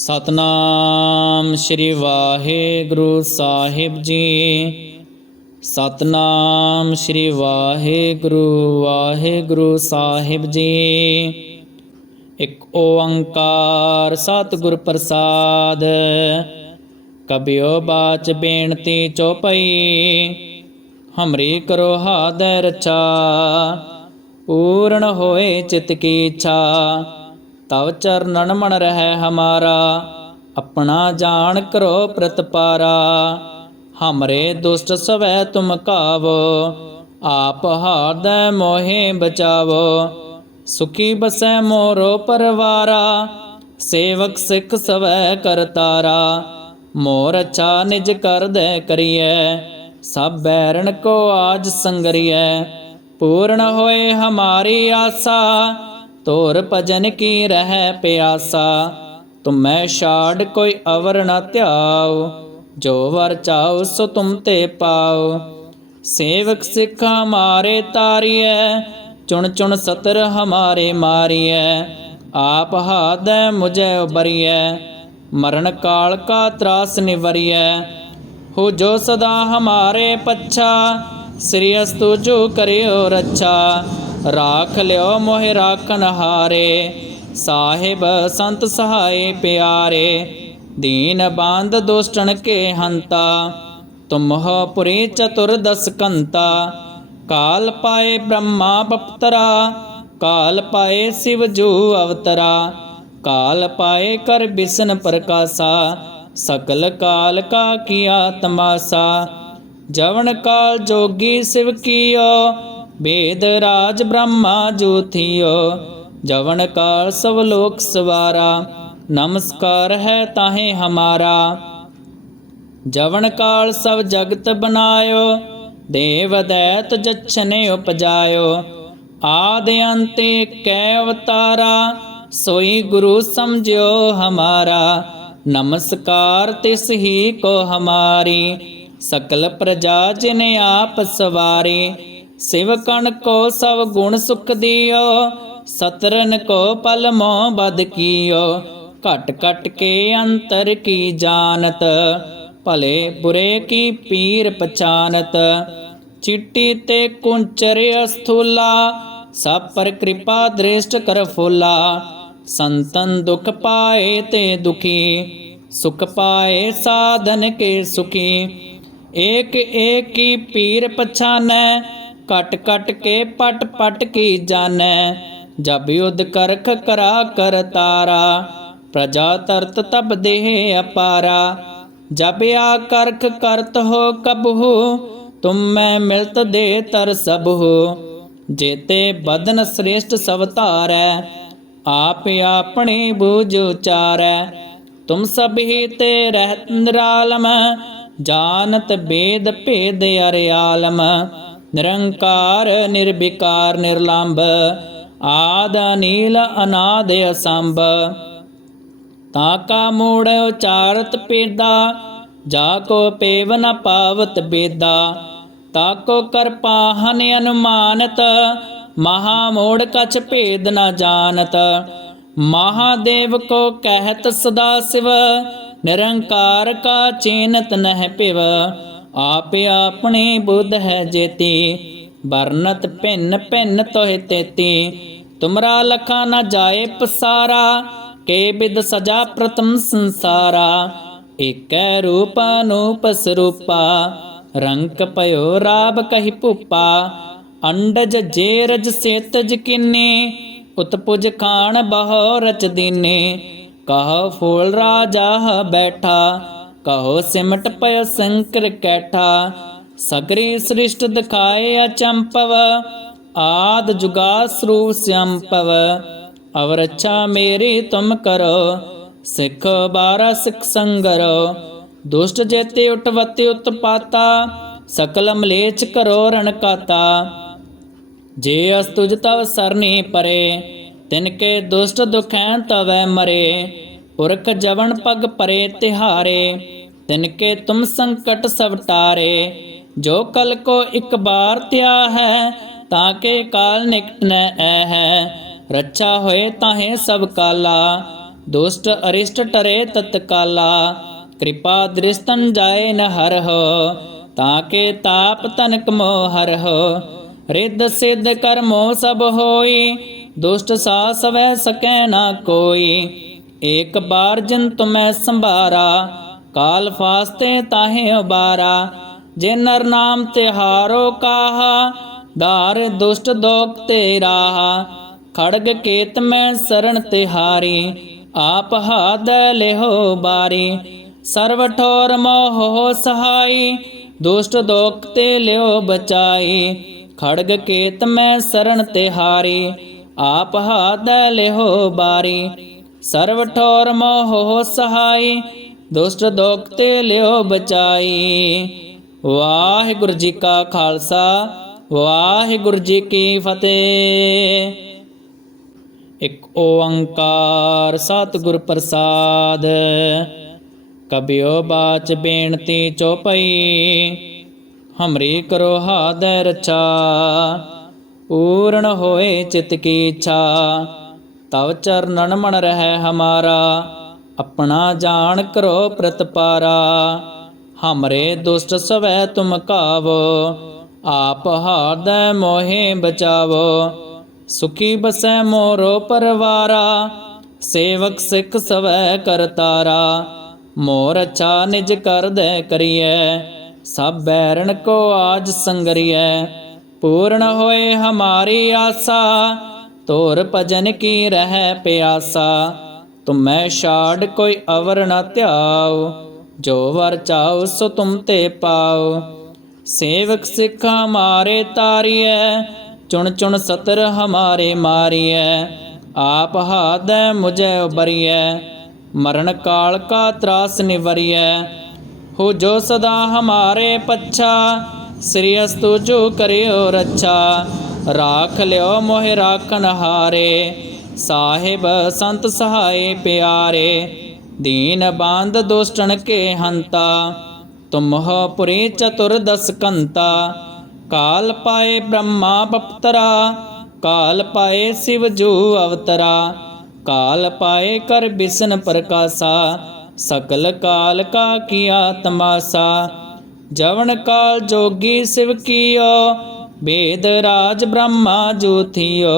ਸਤਨਾਮ ਸ੍ਰੀ ਵਾਹਿਗੁਰੂ ਸਾਹਿਬ ਜੀ। ਸਤਨਾਮ ਸ੍ਰੀ ਵਾਹਿਗੁਰੂ ਵਾਹਿਗੁਰੂ ਸਾਹਿਬ ਜੀ। ਇੱਕ ਓੰਕਾਰ ਸਤਿਗੁਰ ਪ੍ਰਸਾਦ, ਕਬਿਓ ਬਾਚ ਬੇਨਤੀ ਚੋਪਈ, ਹਮਰੀ ਕਰੋ ਹਾਦਰ ਰੱਛਾ, ਪੂਰਨ ਹੋਏ ਚਿਤ ਕੀ ਇੱਛਾ। ਤਵ ਚਰਨਨ ਮਨ ਰਹਿ ਹਮਾਰਾ, ਆਪਣਾ ਜਾਣ ਕਰੋ ਪ੍ਰਤਪਾਰਾ। ਹਮਰੇ ਦੁਸ਼ਟ ਸਵੈ ਤੁਮ ਕਾਵੋ, ਆਪ ਹਾਰਦੈ ਮੋਹਿ ਬਚਾਵੋ। ਸੁਖੀ ਬਸੈ ਮੋਰੋ ਪਰਵਾਰਾ, ਸੇਵਕ ਸਿੱਖ ਸਵੈ ਕਰਤਾਰਾ ਮੋਰ ਅੱਛਾ ਨਿਜ ਕਰਦੈ ਕਰੀਐ, ਸਭ ਬੈਰਣ ਕੋ ਆਜ ਸੰਗਰੀਐ। ਪੂਰਨ ਹੋਏ ਹਮਾਰੀ ਆਸਾ ਤੋਰ ਭਜਨ ਕੀ ਰਹਿ ਪਿਆਸਾ? ਤੁਮੈ ਛਾੜ ਕੋਈ ਅਵਰ ਨ ਧਿਆਉ। ਜੋ ਵਰ ਚਾਉ, ਸੋ ਤੁਮ ਤੇ ਪਾਉ। ਸੇਵਕ ਸਿੱਖ ਹਮਾਰੇ ਤਾਰੀਐ। ਚੁਣ ਚੁਣ ਸਤਰ ਹਮਾਰੇ ਮਾਰੀਐ। ਆਪ ਹਾਦੈ ਮੁਝੇ ਉਬਰੀਐ ਮਰਨ ਕਾਲ ਕਾ ਤਰਾਸ ਨਿਵਰੀਐ। ਹੋ ਜੋ ਸਦਾ ਹਮਾਰੇ ਪੱਛਾ, ਸ੍ਰੀ ਅਸਤੁ ਜੋ ਕਰਿਓ ਰੱਛਾ। ਰਾਖ ਲਿਓ ਮੋਹਿ ਰਾਖਨ ਹਾਰੇ, ਸਾਹਿਬ ਸੰਤ ਸਹਾਏ ਪਿਆਰੇ, ਦੀਨ ਬੰਦ ਦੁਸ਼ਟਣ ਕੇ ਹੰਤਾ ਤੁਮਹ ਪੁਰੀ ਚਤੁਰਦਸ ਕੰਤਾ ਕਾਲ ਪਾਏ ਬ੍ਰਹਮਾ ਬਪਤਰਾ, ਕਾਲ ਪਾਏ ਸਿਵ ਜੂ ਅਵਤਰਾ, ਕਾਲ ਪਾਏ ਕਰ ਬਿਸਨ ਪ੍ਰਕਾਸ਼ਾ, ਸਕਲ ਕਾਲ ਕਾ ਕੀਆ ਤਮਾਸਾ ਜਵਨ ਕਾਲ ਜੋਗੀ ਸਿਵ ਕੀਓ ਵੇਦ ਰਾਜ ਬ੍ਰਹਮਾ ਜੋਥਿਓ ਜਵਨ ਕਾਲ ਸਭ ਲੋਕ ਸਵਾਰਾ, ਨਮਸਕਾਰ ਹੈ ਤਾਹੇ ਹਮਾਰਾ। ਜਵਨ ਕਾਲ ਸਭ ਜਗਤ ਬਨਾਇਓ, ਦੇਵ ਦੈਤ ਜਛਨੇ ਉਪਜਾਇਓ। ਆਦ ਅੰਤੇ ਕੈ ਅਵਤਾਰਾ, ਸੋਈ ਗੁਰੂ ਸਮਝਿਓ ਹਮਾਰਾ। ਨਮਸਕਾਰ ਤਿਸ ਹੀ ਕੋ ਹਮਾਰੀ, ਸਕਲ ਪ੍ਰਜਾ ਜਿਨ ਆਪ ਸਵਾਰੀ। ਸਿਵ ਕਣ ਕੋ ਸਭ ਗੁਣ ਸੁਖ ਦਿਓ ਸਤਰਨ ਕੋ ਪਲ ਮੋ ਬਦ ਕੀਓ। ਘਟ ਘਟ ਕੇ ਅੰਤਰ ਕੀ ਜਾਣਤ, ਭਲੇ ਬੁਰੇ ਕੀ ਪੀਰ ਪਛਾਨਤ। ਚਿੱਟੀ ਤੇ ਕੁੰਚਰ ਅਸਥੂਲਾ, ਸਭ ਪਰ ਕਿਰਪਾ ਦ੍ਰਿਸ਼ਟ ਕਰ ਫੁਲਾ। ਸੰਤਨ ਦੁਖ ਪਾਏ ਤੇ ਦੁਖੀ, ਸੁਖ ਪਾਏ ਸਾਧਨ ਕੇ ਸੁਖੀ। ਏਕ ਏਕ ਕੀ ਪੀਰ ਪਛਾਨੈ ਕਟ ਕਟ ਕੇ ਪਟ ਪਟ ਕੀ ਜਾਣੈ? ਜਬ ਯੁਧ ਕਰਖ ਕਰਾ ਕਰ ਤਾਰਾ, ਪ੍ਰਜਾ ਤਰਤ ਤਬ ਦੇਹ ਅਪਾਰਾ। ਜਬ ਆ ਕਰਖ ਕਰਤ ਹੋ ਕਬਹੂ, ਤੁਮ ਮੈਂ ਮਿਲਤ ਦੇ ਤਰ ਸਭ ਹੋ ਜੇਤੇ ਬਦਨ ਸ੍ਰੇਸ਼ਟ ਸਭ ਧਾਰੈ, ਆਪ ਆਪਣੀ ਬੂਝ ਉਚਾਰੈ। ਤੁਮ ਸਭ ਹੀ ਤੇ ਰਹਿਤ ਨਿਰਾਲਮ, ਜਾਣਤ ਬੇਦ ਭੇਦ ਅਰਿਆਲਮ। ਨਿਰੰਕਾਰ, ਨਿਰਵਿਕਾਰ, ਨਿਰਲੰਭ, ਆਦ ਨੀਲ ਅਨਾਦ, ਅਸੰਭ। ਤਾ ਕਾ ਮੂੜ ਉਚਾਰਤ ਪੇਦਾ, ਜਾ ਕੋ ਪੇਵ ਨ ਪਾਵਤ ਬੇਦਾ। ਤਾ ਕੋ ਕਰਪਾਹਨ ਅਨੁਮਾਨਤ, ਮਹਾ ਮੋੜ ਕਛ ਭੇਦ ਨ ਜਾਣਤ। ਮਹਾਦੇਵ ਕੋ ਕਹਿਤ ਸਦਾ ਸਿਵ, ਨਿਰੰਕਾਰ ਕਾ ਚੀਨਤ ਨਹਿ ਪਿਵ ਆਪ ਆਪਣੇ ਬੁੱਧ ਹੈ ਜੇਤੀ, ਵਰਨਤ ਭਿੰਨ ਭਿੰਨ ਤੋਹਿ ਤੇਤੀ। ਤੁਮਰਾ ਲਖਾ ਨ ਜਾਏ ਪਸਾਰਾ, ਕੇ ਬਿਦ ਸਜਾ ਪ੍ਰਤਮ ਸੰਸਾਰਾ। ਏਕੈ ਰੂਪ ਅਨੂਪ ਸਰੂਪਾ ਰੰਗ ਪਇਓ ਰਾਬ ਕਹੀ ਭੂਪਾ। ਅੰਡਜ ਜੇ ਸੇਤਜ ਕਿਨੇ, ਉਤਪੁਜ ਖਾਨ ਬਹੁ ਰਚ ਦੀਨੇ। ਕਹ ਫੂਲ ਰਾਜਾ ਬੈਠਾ ਕਹੋ ਸਿਮਟ ਪਇ ਸੰਕਰ ਕੈਠਾ, ਸਗਰੀ ਸ੍ਰਿਸ਼ਟ ਦਿਖਾਏ ਅਚੰਪਵ, ਆਦ ਜੁਗਾ ਸਰੂਪ ਸੰਪਵ ਅਵਰ ਅੱਛਾ ਮੇਰੀ ਤੁਮ ਕਰੋ, ਸਿੱਖ ਬਾਰਾ ਸਿੱਖ ਸੰਗਰੋ, ਦੁਸ਼ਟ ਜੇਤੇ ਉਟਵਤੇ ਉਤਪਾਤਾ, ਸਕਲ ਮਲੇਚ ਕਰੋ ਰਣਕਾਤਾ। ਜੇ ਅਸਤੁਜ ਤਵ ਸਰਨੀ ਪਰੇ, ਤਿਨ ਕੇ ਦੁਸ਼ਟ ਦੁਖੈ ਤਵੈ ਮਰੇ ਪੁਰਖ ਜਵਨ ਪਗ ਪਰੇ ਤਿਹਾਰੇ, ਤਿਨ ਕੇ ਤੁਮ ਸੰਕਟ ਸਭ ਟਾਰੇ। ਜੋ ਕਲ ਕੋ ਇੱਕ ਬਾਰ ਧਿਆ ਹੈ, ਤਾਂ ਕੇ ਕਾਲ ਨਿਕਟ ਨ ਐ ਹੈ। ਰੱਛਾ ਹੋਏ ਤਾਹੇ ਸਭ ਕਾਲਾ, ਦੁਸ਼ਟ ਅਰਿਸ਼ਟ ਟਰੇ ਤਤਕਾਲਾ ਕਿਰਪਾ ਦ੍ਰਿਸ਼ਟਨ ਜਾਏ ਨ ਹਰਹੁ ਤਾਂ ਕੇ ਤਾਪ ਤਨਕ ਮੋਹ ਹੋ। ਰਿੱਧ ਸਿੱਧ ਕਰਮੋ ਸਭ ਹੋਈ, ਦੁਸ਼ਟ ਸਾ ਸਵੈ ਸਕੈ ਨਾ ਕੋਈ। ਏਕ ਬਾਰ ਜਿਨ ਤੁਮੈ ਸੰਭਾਰਾ, ਕਾਲ ਫਾਸਤੇ ਤਾਹੇ ਉਬਾਰਾ ਜੇ ਨਰ ਨਾਮ ਤਿਹਾਰੋ ਕਾਹਾ, ਧਾਰ ਦੁਸ਼ਟ ਦੋਖ ਤੇ ਰਾਹਾ, ਖੜਗ ਕੇਤ ਮੈਂ ਸਰਣ ਤਿਹਾਰੀ ਆਪ ਹਾਦ ਲਿਹੋ ਬਾਰੀ, ਸਰਵ ਠੋਰ ਮੋਹ ਸਹਾਈ, ਦੁਸ਼ਟ ਦੋਖ ਤੇ ਲਿਓ ਬਚਾਈ, ਖੜਗ ਕੇਤ ਮੈਂ ਸਰਣ ਤਿਹਾਰੀ ਆਪ ਹਾਦ ਲਿਹੋ ਬਾਰੀ ਸਰਵ ਠੋਰ ਮੋਹ ਸਹਾਈ, ਦੁਸ਼ਟ ਦੋਖ ਤੇ ਲਿਓ ਬਚਾਈ। ਵਾਹਿਗੁਰੂ ਜੀ ਕਾ ਖਾਲਸਾ, ਵਾਹਿਗੁਰੂ ਜੀ ਕੀ ਫਤਿਹ। ਇੱਕ ਓੰਕਾਰ ਸਤਿਗੁਰ ਪ੍ਰਸਾਦ, ਕਬਿਓ ਬਾਚ ਬੇਨਤੀ ਚੋਪਈ। ਹਮਰੀ ਕਰੋ ਹਾਦੈ ਰਛਾ, ਪੂਰਨ ਹੋਏ ਚਿਤ ਕੀ ਇੱਛਾ। ਤਵ ਚਰਨਨ ਮਨ ਰਹਿ ਹਮਾਰਾ, ਆਪਣਾ ਜਾਣ ਕਰੋ ਪ੍ਰਤਪਾਰਾ। ਹਮਰੇ ਦੁਸ਼ਟ ਸਵੈ ਤੁਮ ਕਾਵੋ, ਆਪ ਹਾਦੈ ਮੋਹਿ ਬਚਾਵੋ। ਸੁਖੀ ਬਸੈ ਮੋਰੋ ਪਰਵਾਰਾ, ਸੇਵਕ ਸਿੱਖ ਸਵੈ ਕਰਤਾਰਾ ਮੋਰ ਅੱਛਾ ਨਿਜ ਕਰਦੈ ਕਰੀਐ, ਸਭ ਬੈਰਣ ਕੋ ਆਜ ਸੰਗਰੀਐ। ਪੂਰਨ ਹੋਏ ਹਮਾਰੀ ਆਸਾ ਤੋਰ ਭਜਨ ਕੀ ਰਹਿ ਪਿਆਸਾ? ਤੁਮੈ ਛਾੜ ਕੋਈ ਅਵਰ ਨ ਧਿਆਉ। ਜੋ ਵਰ ਚਾਉ ਸੋ ਤੁਮ ਤੇ ਪਾਉ। ਸੇਵਕ ਸਿੱਖ ਹਮਾਰੇ ਤਾਰੀਐ। ਚੁਣ ਚੁਣ ਸਤਰ ਹਮਾਰੇ ਮਾਰੀਐ। ਆਪ ਹਾਦੈ ਮੁਝੈ ਉਬਰੀਐ। ਮਰਨ ਕਾਲ ਕਾ ਤਰਾਸ ਨਿਵਰੀਐ। ਹੋ ਜੋ ਸਦਾ ਹਮਾਰੇ ਪੱਛਾ, ਸ੍ਰੀ ਅਸਤੁ ਜੋ ਕਰਿਓ ਰੱਛਾ। ਰਾਖ ਲਿਓ ਮੋਹਿ ਰਾਖਨ ਹਾਰੇ, ਸਾਹਿਬ ਸੰਤ ਸਹਾਏ ਪਿਆਰੇ, ਦੀਨ ਬਾਂਧ ਦੁਸ਼ਟਣ ਕੇ ਹੰਤਾ, ਤੁਮਹ ਪੁਰੀ ਚਤੁਰਦਸ ਕੰਤਾ, ਕਾਲ ਪਾਏ ਬ੍ਰਹਮਾ ਬਪਤਰਾ, ਕਾਲ ਪਾਏ ਸਿਵ ਜੂ ਅਵਤਰਾ, ਕਾਲ ਪਾਏ ਕਰ ਬਿਸਨ ਪ੍ਰਕਾਸ਼ਾ, ਸਕਲ ਕਾਲ ਕਾ ਕੀਆ ਤਮਾਸਾ ਜਵਨ ਕਾਲ ਜੋਗੀ ਸਿਵ ਕੀਓ ਵੇਦ ਰਾਜ ਬ੍ਰਹਮਾ ਜੋਥਿਓ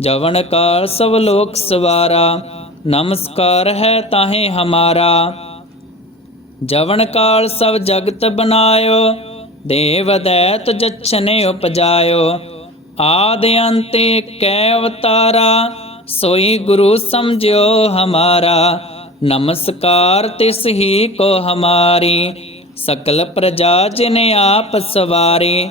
ਜਵਨ ਕਾਲ ਸਭ ਲੋਕ ਸਵਾਰਾ, ਨਮਸਕਾਰ ਹੈ ਤਾਹੇ ਹਮਾਰਾ। ਜਵਨ ਕਾਲ ਸਭ ਜਗਤ ਬਨਾਇਓ, ਦੇਵ ਦੈਤ ਜਛਨੇ ਉਪਜਾਇਓ। ਆਦ ਅੰਤੇ ਕੈ ਅਵਤਾਰਾ, ਸੋਈ ਗੁਰੂ ਸਮਝਿਓ ਹਮਾਰਾ। ਨਮਸਕਾਰ ਤਿਸ ਹੀ ਕੋ ਹਮਾਰੀ, ਸਕਲ ਪ੍ਰਜਾ ਜਿਨ ਆਪ ਸਵਾਰੀ।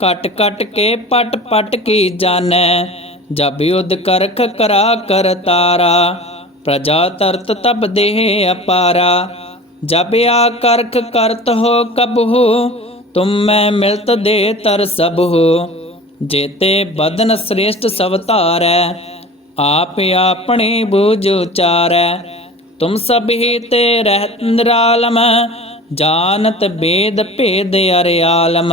ਕਟ ਕਟ ਕੇ ਪਟ ਪਟ ਕੀ ਜਾਣੈ? ਜਬ ਯੁਧ ਕਰਖ ਕਰਾ ਕਰ ਤਾਰਾ, ਪ੍ਰਜਾ ਤਰਤ ਤਬ ਦੇਹ ਅਪਾਰਾ। ਜਬ ਆ ਕਰਖ ਕਰਤ ਹੋ ਕਬਹੂ, ਤੁਮ ਮੈਂ ਮਿਲਤ ਦੇ ਤਰ ਸਬਹੂ ਜੇਤੇ ਬਦਨ ਸ੍ਰੇਸ਼ਟ ਸਭ ਧਾਰੈ, ਆਪ ਆਪਣੀ ਬੂਝ ਉਚਾਰੈ। ਤੁਮ ਸਭੀ ਤੇ ਰਹਿਤ ਨਿਰਾਲਮ, ਜਾਣਤ ਬੇਦ ਭੇਦ ਅਰਿਆਲਮ।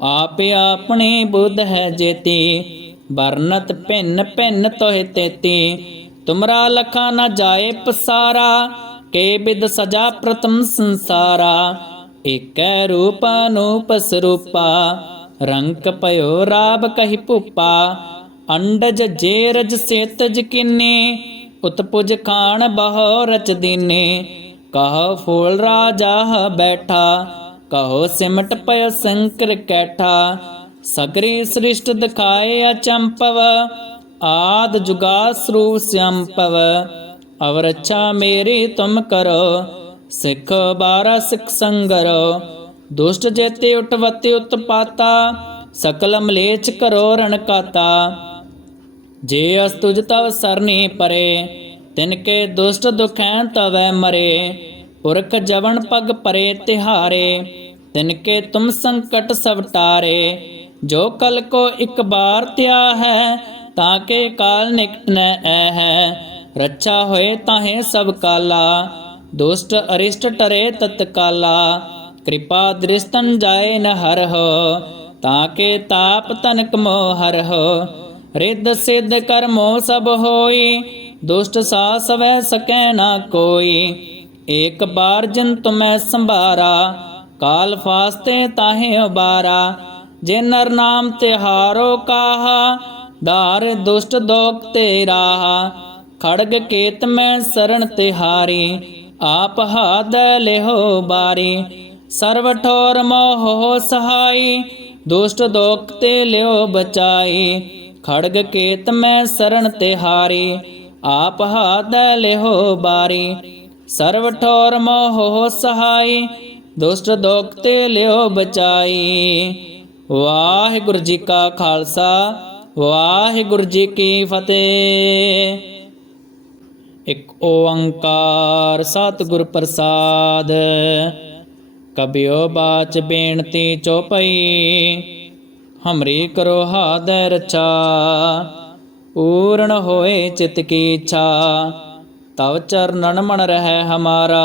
ਆਪ ਆਪਣੀ ਬੁੱਧ ਹੈ ਜੇਤੀ, ਵਰਨਤ ਭਿੰਨ ਭਿੰਨ ਤੋਹਿ ਤੇਤੀ। ਤੁਮਰਾ ਲਖਾ ਨ ਜਾਏ ਪਸਾਰਾ, ਕੇ ਬਿਦ ਸਜਾ ਪ੍ਰਤਮ ਸੰਸਾਰਾ। ਏਕੈ ਰੂਪ ਅਨੂਪ ਸਰੂਪਾ, ਰੰਕ ਪਇਓ ਰਾਬ ਕਹੀ ਭੂਪਾ। ਅੰਡਜ ਜੇ ਸੇਤਜ ਕਿਨੇ, ਉਤਪੁਜ ਖਾਣ ਬਹੁ ਰਚ ਦੀਨੇ। ਕਹੋ ਫੂਲ ਰਾਜਾ ਬੈਠਾ ਕਹੋ ਸਿਮਟ ਪਇ ਸੰਕਰ ਕੈਠਾ, ਸਗਰੀ ਸ੍ਰਿਸ਼ਟ ਦਿਖਾਏ ਅਚੰਪਵ, ਆਦ ਜੁਗਾ ਸਰੂਪ ਸੰਪਵ ਅਵਰ ਅੱਛਾ ਮੇਰੀ ਤੁਮ ਕਰੋ, ਸਿੱਖ ਬਾਰਾ ਸਿੱਖ ਸੰਗਰੋ, ਦੁਸ਼ਟ ਜੇਤੇ ਉਟਵਤੀ ਉਤਪਾਤਾ, ਸਕਲ ਮਲੇਚ ਕਰੋ ਰਣਕਾਤਾ। ਜੇ ਅਸ ਤੁਜ ਤਵ ਸਰਨੀ ਪਰੇ, ਤਿਨ ਕੇ ਦੁਸ਼ਟ ਦੁਖੈ ਤਵੈ ਮਰੇ, ਪੁਰਖ ਜਵਨ ਪਗ ਪਰੇ ਤਿਹਾਰੇ ਤਿਨ ਕੇ ਤੁਮ ਸੰਕਟ ਸਭ ਟਾਰੇ, ਜੋ ਕਲ ਕੋ ਇੱਕ ਬਾਰ ਤਿਆ ਹੈ, ਤਾਂ ਕੇ ਕਾਲ ਨਿਕਟ ਨ ਐ ਹੈ। ਰੱਛਾ ਹੋਏ ਤਾਹੇ ਸਭ ਕਾਲਾ, ਦੁਸ਼ਟ ਅਰਿਸ਼ਟ ਟਰੇ ਤਤਕਾਲਾ ਕਿਰਪਾ ਦ੍ਰਿਸ਼ਤਨ ਜਾਏ ਨ ਹਰਹੁ ਤਾਂ ਕੇ ਤਾਪ ਤਨਕ ਮੋਹ ਹੋ। ਰਿੱਧ ਸਿੱਧ ਕਰਮੋ ਸਭ ਹੋਈ, ਦੁਸ਼ਟ ਸਾ ਸਵੈ ਸਕੈ ਨਾ ਕੋਈ। ਏਕ ਬਾਰ ਜਿਨ ਤੁਮੈ ਸੰਭਾਰਾ ਕਾਲ ਫਾਸਤੇ ਤਾਹੇ ਉਬਾਰਾ ਜੇ ਨਰ ਨਾਮ ਤਿਹਾਰੋ ਕਾਹਾ, ਧਾਰ ਦੁਸ਼ਟ ਦੋਖ ਤੇ ਰਾਹਾ। ਖੜਗ ਕੇਤ ਮੈਂ ਸਰਣ ਤਿਹਾਰੀ ਆਪ ਹਾਦ ਲਿਹੋ ਬਾਰੀ। ਸਰਵ ਠੋਰ ਮੋਹ ਸਹਾਈ, ਦੁਸ਼ਟ ਦੋਖ ਤੇ ਲਿਓ ਬਚਾਈ। ਖੜਗ ਕੇਤ ਮੈਂ ਸਰਣ ਤਿਹਾਰੀ ਆਪ ਹਾਦ ਲਿਹੋ ਬਾਰੀ। ਸਰਵ ਠੋਰ ਮੋਹ ਸਹਾਈ ਦੁਸ਼ਟ ਦੋਖ ਤੇ ਲਿਓ ਬਚਾਈ। ਵਾਹਿਗੁਰੂ ਜੀ ਕਾ ਖਾਲਸਾ, ਵਾਹਿਗੁਰੂ ਜੀ ਕੀ ਫਤਿਹ। ਇੱਕ ਓੰਕਾਰ ਸਤਿਗੁਰ ਪ੍ਰਸਾਦ, ਕਬਿਓ ਬਾਚ ਬੇਨਤੀ ਚੋਪਈ ਹਮਰੀ ਕਰੋ ਹਾਦ ਰਛਾ, ਪੂਰਨ ਹੋਏ ਚਿਤ ਕੀ ਇੱਛਾ। ਤਵ ਚਰਨਨ ਮਨ ਰਹਿ ਹਮਾਰਾ।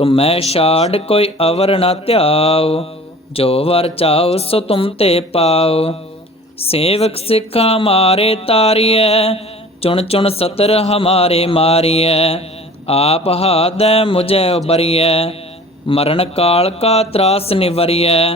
ਤੁਮੈ ਛਾੜ ਕੋਈ ਅਵਰ ਨ ਧਿਆਉ, ਜੋ ਵਰ ਚਾਉ ਸੋ ਤੁਮ ਤੇ ਪਾਉ। ਸੇਵਕ ਸਿੱਖ ਹਮਾਰੇ ਤਾਰੀਐ, ਚੁਣ ਚੁਣ ਸਤਰ ਹਮਾਰੇ ਮਾਰੀਐ। ਆਪ ਹਾਦੈ ਮੁਝੈ ਉਬਰੀਐ, ਮਰਨ ਕਾਲ ਕਾ ਤਰਾਸ ਨਿਵਰੀਐ।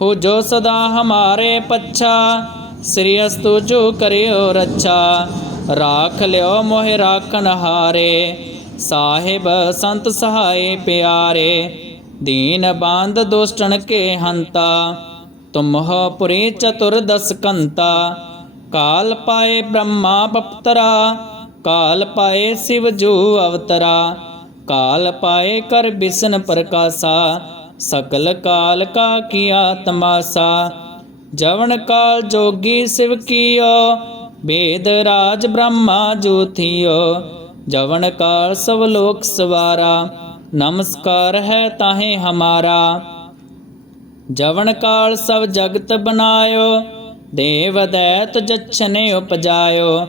ਹੋ ਜੋ ਸਦਾ ਹਮਾਰੇ ਪੱਛਾ, ਸ੍ਰੀ ਅਸਤੁ ਜੋ ਕਰਿਓ ਰੱਛਾ। ਰਾਖ ਲਿਓ ਮੋਹਿ ਰਾਖਨ ਹਾਰੇ। ਸਾਹਿਬ ਸੰਤ ਸਹਾਏ ਪਿਆਰੇ, ਦੀਨ ਬਾੰਧ ਦੁਸ਼ਟਣ ਕੇ ਹੰਤਾ, ਤੁਮਹ ਪੁਰੀ ਚਤੁਰਦਸ ਕੰਤਾ, ਕਾਲ ਪਾਏ ਬ੍ਰਹਮਾ ਬਪਤਰਾ, ਕਾਲ ਪਾਏ ਸਿਵ ਜੂ ਅਵਤਰਾ, ਕਾਲ ਪਾਏ ਕਰ ਬਿਸਨ ਪ੍ਰਕਾਸ਼ਾ, ਸਕਲ ਕਾਲ ਕਾ ਕੀਆ ਤਮਾਸਾ ਜਵਨ ਕਾਲ ਜੋਗੀ ਸਿਵ ਕੀਓ ਵੇਦ ਰਾਜ ਬ੍ਰਹਮਾ ਜੋਥਿਓ ਜਵਨ ਕਾਲ ਸਭ ਲੋਕ ਸਵਾਰਾ, ਨਮਸਕਾਰ ਹੈ ਤਾਹੇ ਹਮਾਰਾ। ਜਵਨ ਕਾਲ ਸਭ ਜਗਤ ਬਨਾਇਓ, ਦੇਵ ਦੈਤ ਜਛਨੇ ਉਪਜਾਇਓ।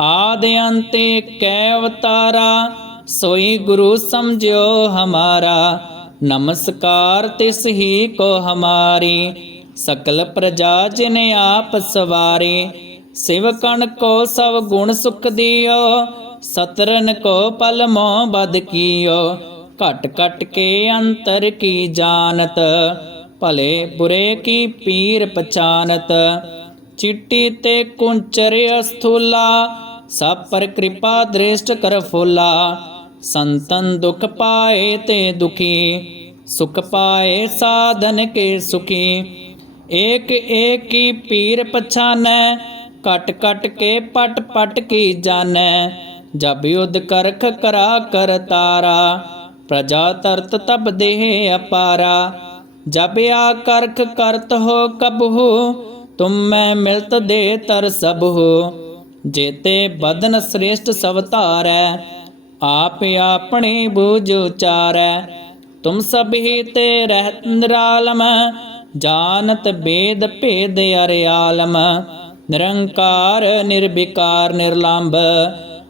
ਆਦ ਅੰਤੇ ਕੈ ਅਵਤਾਰਾ, ਸੋਈ ਗੁਰੂ ਸਮਝਿਓ ਹਮਾਰਾ। ਨਮਸਕਾਰ ਤਿਸ ਹੀ ਕੋ ਹਮਾਰੀ, ਸਕਲ ਪ੍ਰਜਾ ਜਿਨ ਆਪ ਸਵਾਰੀ। ਸਿਵਕਣ ਕੋ ਸਭ ਗੁਣ ਸੁਖ ਦਿਓ ਸਤਰਨ ਕੋ ਪਲ ਮੋਹ ਬਦ ਕੀਓ ਘਟ ਘਟ ਕੇ ਅੰਤਰ ਕੀ ਜਾਣਤ ਭਲੇ ਬੁਰੇ ਕੀ ਪੀਰ ਪਛਾਨਤ ਚਿੱਟੀ ਤੇ ਕੁੰਚਰ ਅਸਥੂਲਾ ਸਭ ਪਰ ਕਿਰਪਾ ਦ੍ਰਿਸ਼ਟ ਕਰ ਫੁਲਾ ਸੰਤਨ ਦੁਖ ਪਾਏ ਤੇ ਦੁਖੀ ਸੁਖ ਪਾਏ ਸਾਧਨ ਕੇ ਸੁਖੀ ਏਕ ਏਕੀ ਪੀਰ ਪਛਾਨੈ ਕਟ ਕਟ ਕੇ ਪਟ ਪਟ ਕੀ ਜਾਣੈ ਜਬ ਯੁਧ ਕਰਖ ਕਰਾ ਕਰ ਤਾਰਾ, ਪ੍ਰਜਾ ਤਰਤ ਤਬ ਦੇਹ ਅਪਾਰਾ। ਜਬ ਆ ਕਰਖ ਕਰਤ ਹੋ ਕਬਹੂ, ਤੁਮ ਮੈਂ ਮਿਲਤ ਦੇ ਤਰ ਸਬਹੂ। ਜੇਤੇ ਬਦਨ ਸ੍ਰੇਸ਼ਟ ਸਭ ਧਾਰੈ, ਆਪ ਆਪਣੇ ਬੂਝ ਉਚਾਰੈ। ਤੁਮ ਸਭ ਹੀ ਤੇ ਰਹਿਤ ਨਿਰਾਲਮ ਜਾਣਤ ਬੇਦ ਭੇਦ ਅਰਿਆਲਮ। ਨਿਰੰਕਾਰ, ਨਿਰਵਿਕਾਰ, ਨਿਰਲੰਭ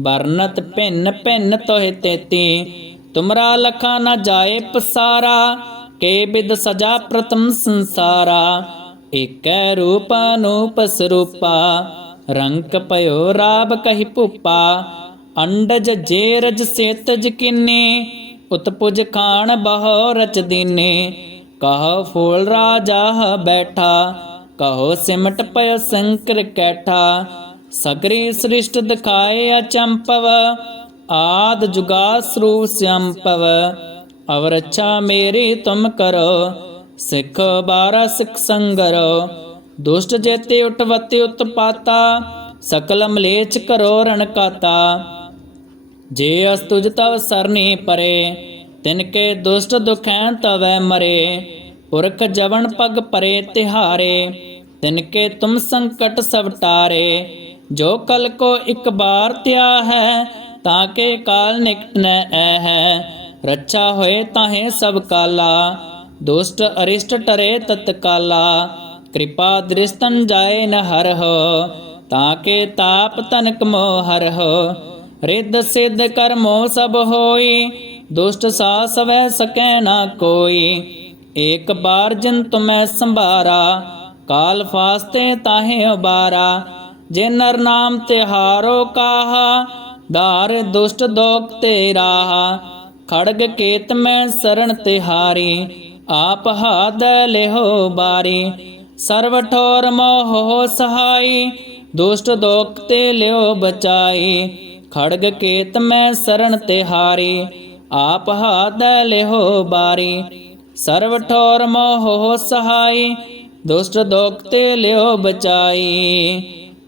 ਵਰਨਤ ਭਿੰਨ ਭਿੰਨ ਤੋਹਿ ਤੇਤੀ, ਤੁਮਰਾ ਲਖਾ ਨ ਜਾਏ ਪਸਾਰਾ, ਕੇ ਬਿਦ ਸਜਾ ਪ੍ਰਤਮ ਸੰਸਾਰਾ। ਏਕੈ ਰੂਪ ਅਨੂਪ ਸਰੂਪਾ ਰੰਕ ਪਇਓ ਰਾਬ ਕਹੀ ਭੂਪਾ। ਅੰਡਜ ਜੇ ਸੇਤਜ ਕਿਨੇ, ਉਤਪੁਜ ਖਾਨ ਬਹੁ ਰਚ ਦੀਨੇ। ਕਹ ਫੂਲ ਰਾਜਾ ਬੈਠਾ, ਕਹੋ ਸਿਮਟ ਪਇ ਸੰਕਰ ਕੈਠਾ। ਸਗਰੀ ਸ੍ਰਿਸ਼ਟ ਦਿਖਾਏ ਅਚੰਪਵ, ਆਦ ਜੁਗਾ ਸਰੂਪ ਸੰਪਵ ਅਵਰ ਅੱਛਾ ਮੇਰੀ ਤੁਮ ਕਰੋ, ਸਿੱਖ ਬਾਰਾ ਸਿੱਖ ਸੰਗਰੋ। ਦੁਸ਼ਟ ਜੇਤੇ ਉਟਵਤੇ ਉਤਪਾਤਾ, ਸਕਲ ਮਲੇਚ ਕਰੋ ਰਣ ਜੇ ਅਸ ਤੁਜ ਤਵ ਸਰਨੀ ਪਰੇ, ਤਿਨ ਕੇ ਦੁਸ਼ਟ ਦੁਖੈਂ ਤਵੈ ਮਰੇ। ਪੁਰਖ ਜਵਨ ਪਗ ਪਰੇ ਤਿਹਾਰੇ, ਤਿਨ ਕੇ ਤੁਮ ਸੰਕਟ ਸਭ ਜੋ ਕਲ ਕੋ ਇੱਕ ਬਾਰ ਤਿਆ ਹੈ, ਤਾਂ ਕੇ ਕਾਲ ਨਿਕਟ ਨ ਐ ਹੈ। ਰੱਛਾ ਹੋਏ ਤਾਹੇ ਸਭ ਕਾਲਾ, ਦੁਸ਼ਟ ਅਰਿਸ਼ਟ ਟਰੇ ਤਤਕਾਲਾ ਕਿਰਪਾ ਦ੍ਰਿਸ਼ਤਨ ਜਾਏ ਨ ਹਰਹੁ ਤਾਂ ਕੇ ਤਾਪ ਤਨਕ ਮੋਹ ਹਰਹੁ ਰਿੱਧ ਸਿੱਧ ਕਰਮੋ ਸਭ ਹੋਈ, ਦੁਸ਼ਟ ਸਾ ਸਵੈ ਸਕੈ ਨਾ ਕੋਈ। ਏਕ ਬਾਰ ਜਿਨ ਤੁਮੈ ਸੰਭਾਰਾ, ਕਾਲ ਫਾਸਤੇ ਤਾਹੇ ਉਬਾਰਾ। ਜੇ ਨਰ ਨਾਮ ਤਿਹਾਰੋ ਕਾਹਾ, ਧਾਰ ਦੁਸ਼ਟ ਦੋਖ ਤੇ ਰਾਹਾ ਖੜਗ ਕੇਤ ਮੈਂ ਸਰਣ ਤਿਹਾਰੀ, ਆਪ ਹਾਦ ਲਿਹੋ ਬਾਰੀ। ਸਰਵ ਠੋਰ ਮੋਹ ਸਹਾਈ, ਦੁਸ਼ਟ ਦੋਖ ਤੇ ਲਿਓ ਬਚਾਈ। ਖੜਗ ਕੇਤ ਮੈਂ ਸਰਣ ਤਿਹਾਰੀ, ਆਪ ਹਾਦ ਲਿਹੋ ਬਾਰੀ। ਸਰਵ ਠੋਰ ਮੋਹ ਸਹਾਈ, ਦੁਸ਼ਟ ਦੋਖ ਤੇ ਲਿਓ ਬਚਾਈ।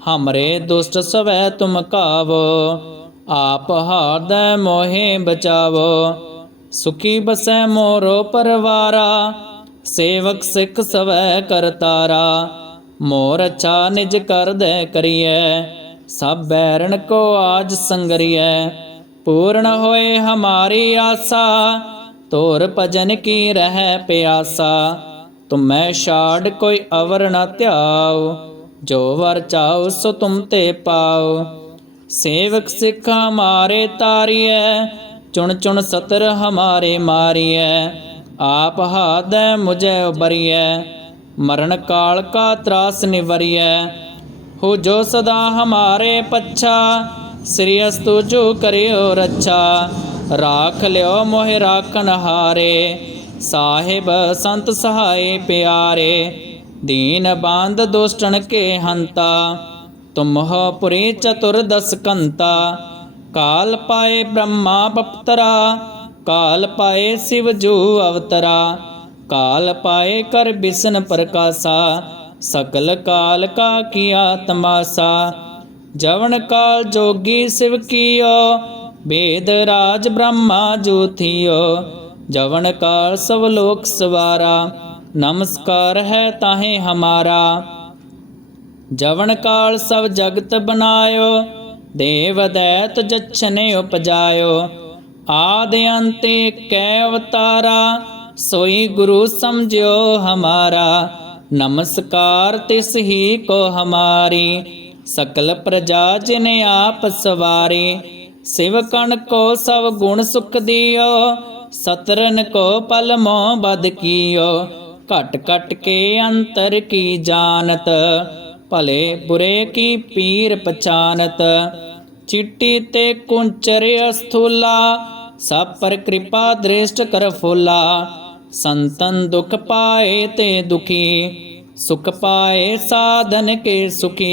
ਹਮਰੇ ਦੁਸ਼ਟ ਸਵੈ ਤੁਮ ਕਾਵੋ ਆਪ ਹਾਰਦ ਮੋਹਿ ਬਚਾਵੋ ਸੁਖੀ ਬਸੈ ਮੋਰੋ ਪਰਵਾਰਾ ਸੇਵਕ ਸਿੱਖ ਸਵੈ ਕਰਤਾਰਾ ਮੋਰ ਅੱਛਾ ਨਿਜ ਕਰਦੈ ਕਰੀਐ ਸਭ ਬੈਰਣ ਕੋ ਆਜ ਸੰਗਰੀਐ ਪੂਰਨ ਹੋਏ ਹਮਾਰੀ ਆਸਾ ਤੋਰ ਭਜਨ ਕੀ ਰਹਿ ਪਿਆਸਾ ਤੁਮੈ ਛਾੜ ਕੋਈ ਅਵਰ ਨ ਧਿਆਉ ਜੋ ਵਰ ਚਾਉ ਸੋ ਤੁਮ ਤੇ ਪਾਉ। ਸੇਵਕ ਸਿੱਖ ਹਮਾਰੇ ਤਾਰੀਐ, ਚੁਣ ਚੁਣ ਸਤਰ ਹਮਾਰੇ ਮਾਰੀਐ। ਆਪ ਹਾਦੈ ਮੁਝੈ ਉਬਰੀਐ ਮਰਨ ਕਾਲ ਕਾ ਤਰਾਸ ਨਿਵਰੀਐ। ਹੋ ਜੋ ਸਦਾ ਹਮਾਰੇ ਪੱਛਾ, ਸ੍ਰੀ ਅਸਤੁ ਜੋ ਕਰਿਓ ਰੱਛਾ। ਰਾਖ ਲਿਓ ਮੋਹਿ ਰਾਖਨ ਹਾਰੇ, ਸਾਹਿਬ ਸੰਤ ਸਹਾਏ ਪਿਆਰੇ। ਦੀਨ ਬੰਦ ਦੁਸ਼ਟਨ ਕੇ ਹੰਤਾ ਤੁਮਹ ਪੁਰੀ ਚਤੁਰਦਸ ਕੰਤਾ। ਕਾਲ ਪਾਏ ਬ੍ਰਹਮਾ ਬਪਤਰਾ, ਕਾਲ ਪਾਏ ਸਿਵ ਜੂ ਅਵਤਰਾ। ਕਾਲ ਪਾਏ ਕਰ ਬਿਸ਼ਨ ਪ੍ਰਕਾਸ਼ਾ, ਸਕਲ ਕਾਲ ਕਾ ਕੀਆ ਤਮਾਸਾ ਜਵਨ ਕਾਲ ਜੋਗੀ ਸਿਵ ਕੀਓ ਵੇਦ ਰਾਜ ਬ੍ਰਹਮਾ ਜੋਥਿਓ ਜਵਨ ਕਾਲ ਸਭ ਲੋਕ ਸਵਾਰਾ। ਨਮਸਕਾਰ ਹੈ ਤਾਹੇ ਹਮਾਰਾ। ਜਵਨ ਕਾਲ ਸਭ ਜਗਤ ਬਨਾਇਓ, ਦੇਵ ਦੈਤ ਜਛਨੇ ਉਪਜਾਇਓ। ਆਦ ਅੰਤੇ ਕੈ ਅਵਤਾਰਾ, ਸੋਈ ਗੁਰੂ ਸਮਝਿਓ ਹਮਾਰਾ। ਨਮਸਕਾਰ ਤਿਸ ਹੀ ਕੋ ਹਮਾਰੀ, ਸਕਲ ਪ੍ਰਜਾ ਜਿਨ ਆਪ ਸਵਾਰੀ। ਸਿਵਕਣ ਕੋ ਸਭ ਗੁਣ ਸੁਖ ਦਿਓ, ਸਤਰਨ ਕੋ ਪਲ ਮੋਹ ਬਦ ਕੀਓ। ਘਟ ਘਟ ਕੇ ਅੰਤਰ ਕੀ ਜਾਣਤ ਭਲੇ ਬੁਰੇ ਕੀ ਪੀਰ ਪਛਾਨਤ ਚਿੱਟੀ ਤੇ ਕੁੰਚਰ ਅਸਥੂਲਾ ਸਭ ਪਰ ਕਿਰਪਾ ਦ੍ਰਿਸ਼ਟ ਕਰ ਫੁਲਾ ਸੰਤਨ ਦੁਖ ਪਾਏ ਤੇ ਦੁਖੀ ਸੁਖ ਪਾਏ ਸਾਧਨ ਕੇ ਸੁਖੀ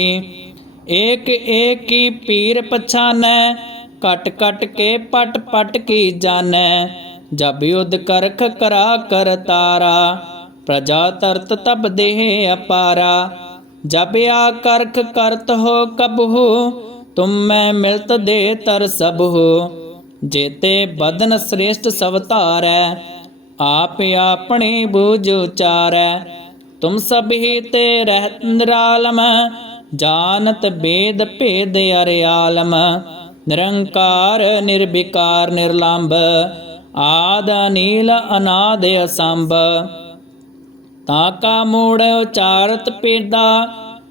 ਏਕ ਏਕ ਕੀ ਪੀਰ ਪਛਾਨੈ ਕਟ ਕਟ ਕੇ ਪਟ ਪਟ ਕੀ ਜਾਣੈ ਜਬ ਯੁਧ ਕਰਖ ਕਰਾ ਕਰ ਤਾਰਾ ਪ੍ਰਜਾ ਤਰਤ ਤਬ ਦੇਹ ਅਪਾਰਾ, ਜਬ ਆ ਕਰਖ ਕਰਤ ਹੋ ਕਬਹੂ, ਤੁਮ ਮੈਂ ਮਿਲਤ ਦੇ ਤਰ ਸਭ ਜੇਤੇ ਬਦਨ ਸ੍ਰੇਸ਼ਟ ਸਭ ਧਾਰੈ, ਆਪ ਆਪਣੇ ਬੂਝ ਉਚਾਰੈ। ਤੁਮ ਸਭ ਹੀ ਤੇ ਰਹਿਤ ਨਿਰਾਲਮ ਜਾਣਤ ਬੇਦ ਭੇਦ ਅਰਿਆਲਮ ਨਿਰੰਕਾਰ, ਨਿਰਵਿਕਾਰ, ਨਿਰਲੰਭ, ਆਦ ਅਨੀਲ ਅਨਾਦ ਅਸੰਭ। ਤਾ ਕਾ ਮੋੜ ਉਚਾਰਤ ਪੇਦਾ,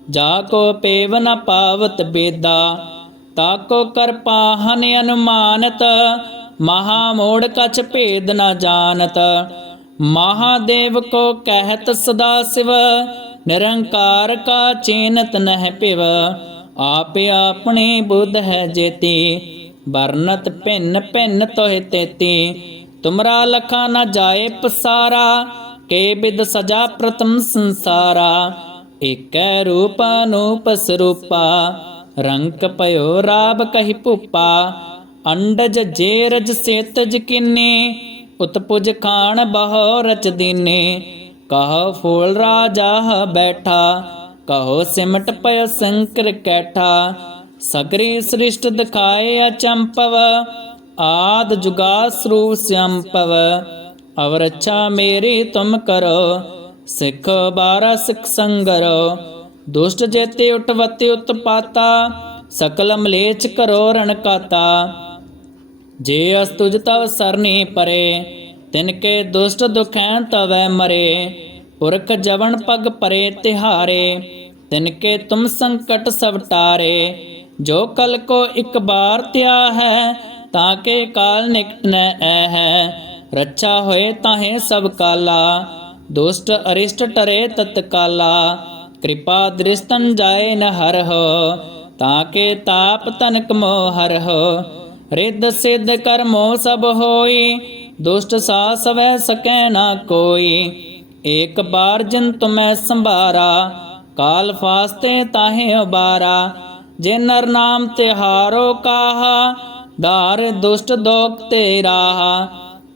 ਜਾ ਕੋ ਪੇਵ ਨ ਪਾਵਤ ਬੇਦਾ। ਤਾ ਕੋ ਕਰਪਾ ਹਨ ਅਨੁਮਾਨਤ, ਮਹਾ ਮੋੜ ਕਛ ਭੇਦ ਨ ਜਾਣਤ। ਮਹਾਦੇਵ ਕੋ ਕਹਿਤ ਸਦਾ ਸਿਵ, ਨਿਰੰਕਾਰ ਕਾ ਚੀਨਤ ਨਹਿ ਪਿਵ ਆਪੇ ਆਪਣੇ ਬੁੱਧ ਹੈ ਜੇਤੀ, ਵਰਨਤ ਭਿੰਨ ਭਿੰਨ ਤੋਹਿ ਤੇਤੀ। ਤੁਮਰਾ ਲਖਾ ਨ ਜਾਏ ਪਸਾਰਾ ਕੇ ਬਿਦ ਸਜਾ ਪ੍ਰਤਮ ਸੰਸਾਰਾ, ਏਕੈ ਰੂਪ ਅਨੂਪ ਸਰੂਪਾ ਰੰਕ ਪਇਓ ਰਾਬ ਕਹੀ ਭੂਪਾ, ਅੰਡਜ ਜੇ ਸੇਤਜ ਕਿਨੇ, ਉਤਪੁਜ ਖਾਨ ਬਹੁ ਰਚ ਦੀਨੇ, ਕਹ ਫੂਲ ਰਾਜਾ ਬੈਠਾ, ਕਹੋ ਸਿਮਟ ਪਇ ਸੰਕਰ ਕੈਠਾ, ਸਗਰੀ ਸ੍ਰਿਸ਼ਟ ਦਿਖਾਏ ਅਚੰਪਵ, ਆਦ ਜੁਗਾ ਸਰੂਪ ਸੰਪਵ। ਅਵਰ ਅੱਛਾ ਮੇਰੀ ਤੁਮ ਕਰੋ, ਸਿੱਖ ਬਾਰਾ ਸਿੱਖ ਸੰਗਰੋ। ਦੁਸ਼ਟ ਜੇਤੇ ਉਟਵਤੇ ਉਤਪਾਤਾ ਸਕਲ ਮਲੇਚ ਕਰੋ ਰਣ ਜੇ ਅਸ ਤੁਜ ਤਵ ਸਰਨੀ ਪਰੇ, ਤਿਨ ਕੇ ਦੁਸ਼ਟ ਦੁਖੈਨ ਤਵੈ ਮਰੇ। ਪੁਰਖ ਜਵਨ ਪਗ ਪਰੇ ਤਿਹਾਰੇ, ਤਿਨ ਕੇ ਤੁਮ ਸੰਕਟ ਸਭ ਟਾਰੇ। ਜੋ ਕਲ ਕੋ ਇੱਕ ਬਾਰ ਤਿਆ ਹੈ, ਤਾਂ ਕੇ ਕਾਲ ਨਿਕਟ ਨ ਐ ਹੈ। ਰੱਛਾ ਹੋਏ ਤਾਹੇ ਸਭ ਕਾਲਾ, ਦੁਸ਼ਟ ਅਰਿਸ਼ਟ ਟਰੇ ਤਤਕਾਲਾ। ਕਿਰਪਾ ਦ੍ਰਿਸ਼ਤਨ ਜਾਏ ਨ ਹਰ ਹੋ ਤਾਂ ਕੇ ਤਾਪ ਤਨਕ ਮੋਹ ਹਰ ਹੋ ਰਿੱਧ ਸਿੱਧ ਕਰਮੋ ਸਭ ਹੋਈ, ਦੁਸ਼ਟ ਸਾ ਸਵੈ ਸਕੈ ਨਾ ਕੋਈ। ਏਕ ਬਾਰ ਜਿਨ ਤੁਮੈ ਸੰਭਾਰਾ, ਕਾਲ ਫਾਸਤੇ ਤਾਹੇ ਉਬਾਰਾ। ਜੇ ਨਰ ਨਾਮ ਤਿਹਾਰੋ ਕਾਹਾ, ਧਾਰ ਦੁਸ਼ਟ ਦੋਖ ਤੇ ਰਾਹਾ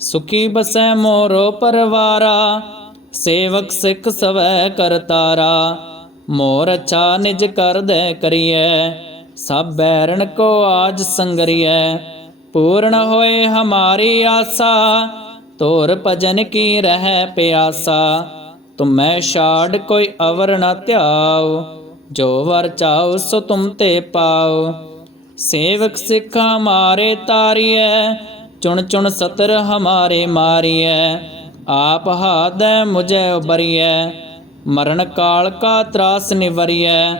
ਸੁਖੀ ਬਸੈ ਮੋਰੋ ਪਰਵਾਰਾ, ਸੇਵਕ ਸਿੱਖ ਸਵੈ ਕਰਤਾਰਾ ਮੋਰ ਅੱਛਾ ਨਿਜ ਕਰਦੈ ਕਰੀਐ, ਸਭ ਬੈਰਣ ਕੋ ਆਜ ਸੰਗਰੀਐ। ਪੂਰਨ ਹੋਏ ਹਮਾਰੀ ਆਸਾ ਤੋਰ ਭਜਨ ਕੀ ਰਹਿ ਪਿਆਸਾ। ਤੁਮੈ ਛਾੜ ਕੋਈ ਅਵਰ ਨ ਧਿਆਉ, ਜੋ ਵਰ ਚਾਉ ਸੋ ਤੁਮ ਤੇ ਪਾਉ। ਸੇਵਕ ਸਿੱਖ ਹਮਾਰੇ ਤਾਰੀਐ ਚੁਣ ਚੁਣ ਸਤਰ ਹਮਾਰੇ ਮਾਰੀਐ, ਆਪ ਹਾਦੈ ਮੁਝੈ ਉਬਰੀਐ ਮਰਨ ਕਾਲ ਕਾ ਤਰਾਸ ਨਿਵਰੀਐ।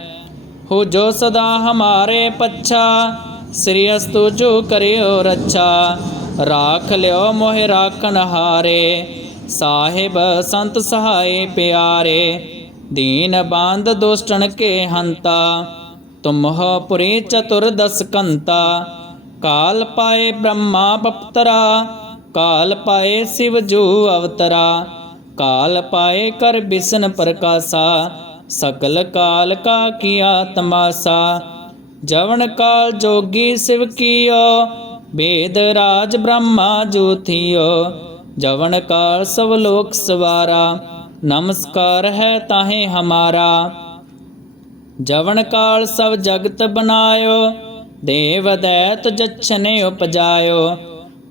ਹੋ ਜੋ ਸਦਾ ਹਮਾਰੇ ਪੱਛਾ, ਸ੍ਰੀ ਅਸਤੁ ਜੋ ਕਰਿਓ ਰੱਛਾ। ਰਾਖ ਲਿਓ ਮੋਹਿ ਰਾਖਣ ਹਾਰੇ, ਸਾਹਿਬ ਸੰਤ ਸਹਾਏ ਪਿਆਰੇ। ਦੀਨ ਬਾਂਧ ਦੁਸ਼ਟਣ ਕੇ ਹੰਤਾ ਤੁਮਹ ਪੁਰੀ ਚਤੁਰਦਸ ਕੰਤਾ। ਕਾਲ ਪਾਏ ਬ੍ਰਹਮਾ ਬਪਤਰਾ ਕਾਲ ਪਾਏ ਸਿਵ ਜੂ ਅਵਤਰਾ ਕਾਲ ਪਾਏ ਕਰ ਬਿਸ਼ਨ ਪ੍ਰਕਾਸ਼ਾ ਸਕਲ ਕਾਲ ਕਾ ਕੀਆ ਤਮਾਸਾ ਜਵਨ ਕਾਲ ਜੋਗੀ ਸਿਵ ਕੀਓ ਵੇਦ ਰਾਜ ਬ੍ਰਹਮਾ ਜੋਥਿਓ ਜਵਨ ਕਾਲ ਸਭ ਲੋਕ ਸਵਾਰਾ ਨਮਸਕਾਰ ਹੈ ਤਾਹੇ ਹਮਾਰਾ ਜਵਨ ਕਾਲ ਸਭ ਜਗਤ ਬਨਾਇਓ ਦੇਵ ਦੈਤ ਜਛਨੇ ਉਪਜਾਇਓ।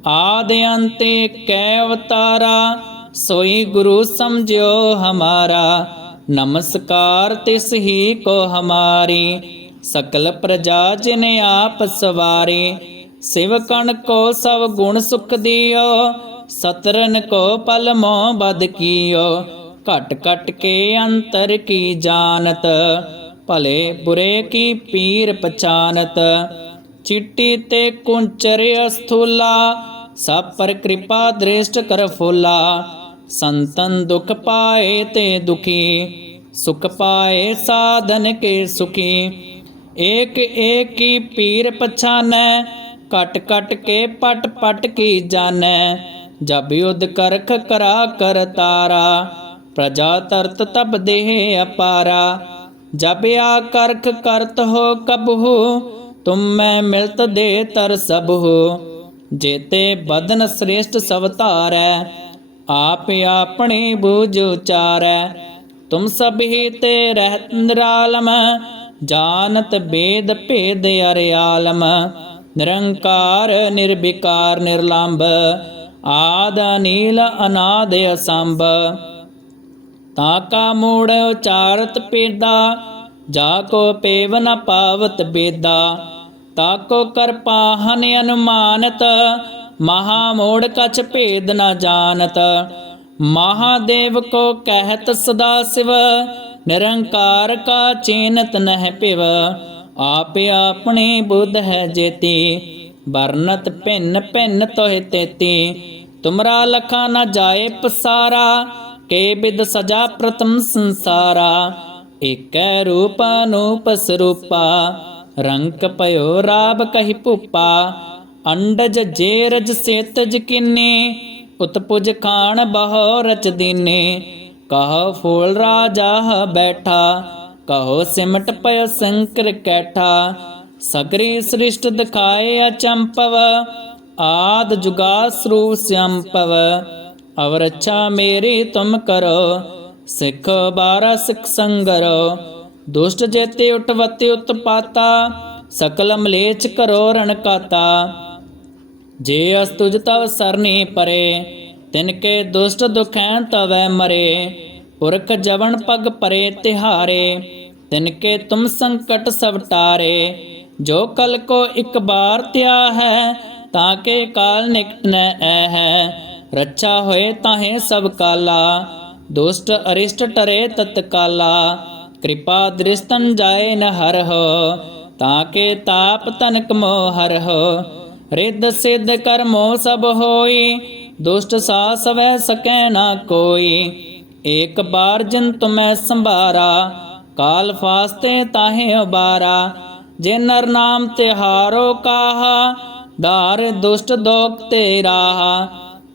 ਆਦ ਅੰਤੇ ਕੈ ਅਵਤਾਰਾ, ਸੋਈ ਗੁਰੂ ਸਮਝਿਓ ਹਮਾਰਾ। ਨਮਸਕਾਰ ਤਿਸ ਹੀ ਕੋ ਹਮਾਰੀ, ਸਕਲ ਪ੍ਰਜਾ ਜਿਨੇ ਆਪ ਸਵਾਰੀ। ਸਿਵਕਣ ਕੋ ਸਭ ਗੁਣ ਸੁਖ ਦਿਓ, ਸਤਰਨ ਕੋ ਪਲ ਮੋਹ ਬਦ ਕੀਓ। ਘਟ ਘਟ ਕੇ ਅੰਤਰ ਕੀ ਜਾਣਤ ਭਲੇ ਬੁਰੇ ਕੀ ਪੀਰ ਪਛਾਨਤ? ਚਿੱਟੀ ਤੇ ਕੁੰਚਰ ਅਸਥੂਲਾ, ਸਭ ਪਰ ਕਿਰਪਾ ਦ੍ਰਿਸ਼ਟ ਕਰ ਫੁਲਾ। ਸੰਤਨ ਦੁਖ ਪਾਏ ਤੇ ਦੁਖੀ, ਸੁਖ ਪਾਏ ਸਾਧਨ ਕੇ ਸੁਖੀ। ਏਕ ਏਕ ਕੀ ਪੀਰ ਪਛਾਨੈ ਕਟ ਕਟ ਕੇ ਪਟ ਪਟ ਕੀ ਜਾਣੈ। ਜਬ ਯੁਧ ਕਰਖ ਕਰਾ ਕਰ ਤਾਰਾ, ਪ੍ਰਜਾ ਤਰਤ ਤਬ ਦੇਹ ਅਪਾਰਾ। ਜਬ ਆ ਕਰਖ ਕਰਤ ਹੋ ਕਬਹੂ, ਤੁਮ ਮੈਂ ਮਿਲਤ ਦੇ ਤਰ ਸਬਹੂ। ਜੇਤੇ ਬਦਨ ਸ੍ਰੇਸ਼ਟ ਸਭ ਧਾਰੈ, ਆਪ ਆਪਣੇ ਬੂਝ ਉਚਾਰੈ। ਤੁਮ ਸਭ ਹੀ ਤੇ ਰਹਿਤ ਨਿਰਾਲਮ ਜਾਣਤ ਬੇਦ ਭੇਦ ਅਰਿਆਲਮ ਨਿਰੰਕਾਰ, ਨਿਰਵਿਕਾਰ, ਨਿਰਲੰਭ, ਆਦ ਅਨੀਲ, ਅਨਾਦ ਅਸੰਭ। ਤਾ ਕਾ ਮੂੜ ਉਚਾਰਤ ਪੇਦਾ, ਜਾ ਕੋ ਪੇਵ ਨ ਪਾਵਤ ਬੇਦਾ। ਤਾ ਕੋ ਕਰਪਾ ਹਨ ਅਨੁਮਾਨਤ, ਮਹਾ ਮੋੜ ਕਛ ਭੇਦ ਨ ਜਾਣਤ। ਮਹਾਦੇਵ ਕੋ ਕਹਿਤ ਸਦਾ ਸਿਵ, ਨਿਰੰਕਾਰ ਕਾ ਚੀਨਤ ਨਹਿ ਪਿਵ ਆਪ ਆਪਣੇ ਬੁੱਧ ਹੈ ਜੇਤੀ, ਵਰਨਤ ਭਿੰਨ ਭਿੰਨ ਤੋਹਿ ਤੇਤੀ। ਤੁਮਰਾ ਲਖਾ ਨ ਜਾਏ ਪਸਾਰਾ ਕੇ ਬਿਦ ਸਜਾ ਪ੍ਰਤਮ ਸੰਸਾਰਾ, ਏਕੈ ਰੂਪ ਅਨੂਪ ਸਰੂਪਾ ਰੰਕ ਪਇਓ ਰਾਬ ਕਹੀ ਭੂਪਾ, ਅੰਡਜ ਜੇ ਸੇਤਜ ਕਿਨੇ ਉਤਪੁਜ ਖਾਨ ਬਹੁ ਰਚ ਦੀਨੇ, ਕਹ ਫੂਲ ਰਾਜਾ ਬੈਠਾ, ਕਹੋ ਸਿਮਟ ਪਇ ਸੰਕਰ ਕੈਠਾ, ਸਗਰੀ ਸ੍ਰਿਸ਼ਟ ਦਿਖਾਏ ਅਚੰਪਵ, ਆਦ ਜੁਗਾ ਸਰੂ ਸੰਪਵ ਅਵਰ ਅੱਛਾ ਮੇਰੀ ਤੁਮ ਕਰੋ, ਸਿੱਖ ਬਾਰਾ ਸਿੱਖ ਸੰਗਰੋ। ਦੁਸ਼ਟ ਜੇਤੇ ਉਟਵਤੇ ਉਤਪਾਤਾ, ਸਕਲ ਮਲੇਚ ਕਰੋ ਰਣ ਜੇ ਅਸ ਤੁਜ ਤਵ ਸਰਨੀ ਪਰੇ, ਤਿਨ ਕੇ ਦੁਸ਼ਟ ਦੁਖੈਨ ਤਵੈ ਮਰੇ। ਪੁਰਖ ਜਵਨ ਪਗ ਪਰੇ ਤਿਹਾਰੇ, ਤਿਨ ਕੇ ਤੁਮ ਸੰਕਟ ਸਭ ਟਾਰੇ। ਜੋ ਕਲ ਕੋ ਇੱਕ ਬਾਰ ਤਿਆ ਹੈ, ਤਾਂ ਕੇ ਕਾਲ ਨਿਕਟ ਨ ਐ ਹੈ। ਰੱਛਾ ਹੋਏ ਤਾਹੇ ਸਭ ਕਾਲਾ, ਦੁਸ਼ਟ ਅਰਿਸ਼ਟ ਟਰੇ ਤਤਕਾਲਾ। ਕਿਰਪਾ ਦ੍ਰਿਸ਼ਤਨ ਜਾਏ ਨ ਹਰਹੁ ਤਾਂ ਕੇ ਤਾਪ ਤਨਕ ਮੋਹ ਹਰਹੁ ਰਿੱਧ ਸਿੱਧ ਕਰਮੋ ਸਭ ਹੋਈ, ਦੁਸ਼ਟ ਸਾ ਸਵੈ ਸਕੈ ਨਾ ਕੋਈ। ਏਕ ਬਾਰ ਜਿਨ ਤੁਮੈ ਸੰਭਾਰਾ, ਕਾਲ ਫਾਸਤੇ ਤਾਹੇ ਉਬਾਰਾ। ਜੇ ਨਰ ਨਾਮ ਤਿਹਾਰੋ ਕਾਹਾ, ਧਾਰ ਦੁਸ਼ਟ ਦੋਖ ਤੇ ਰਾਹਾ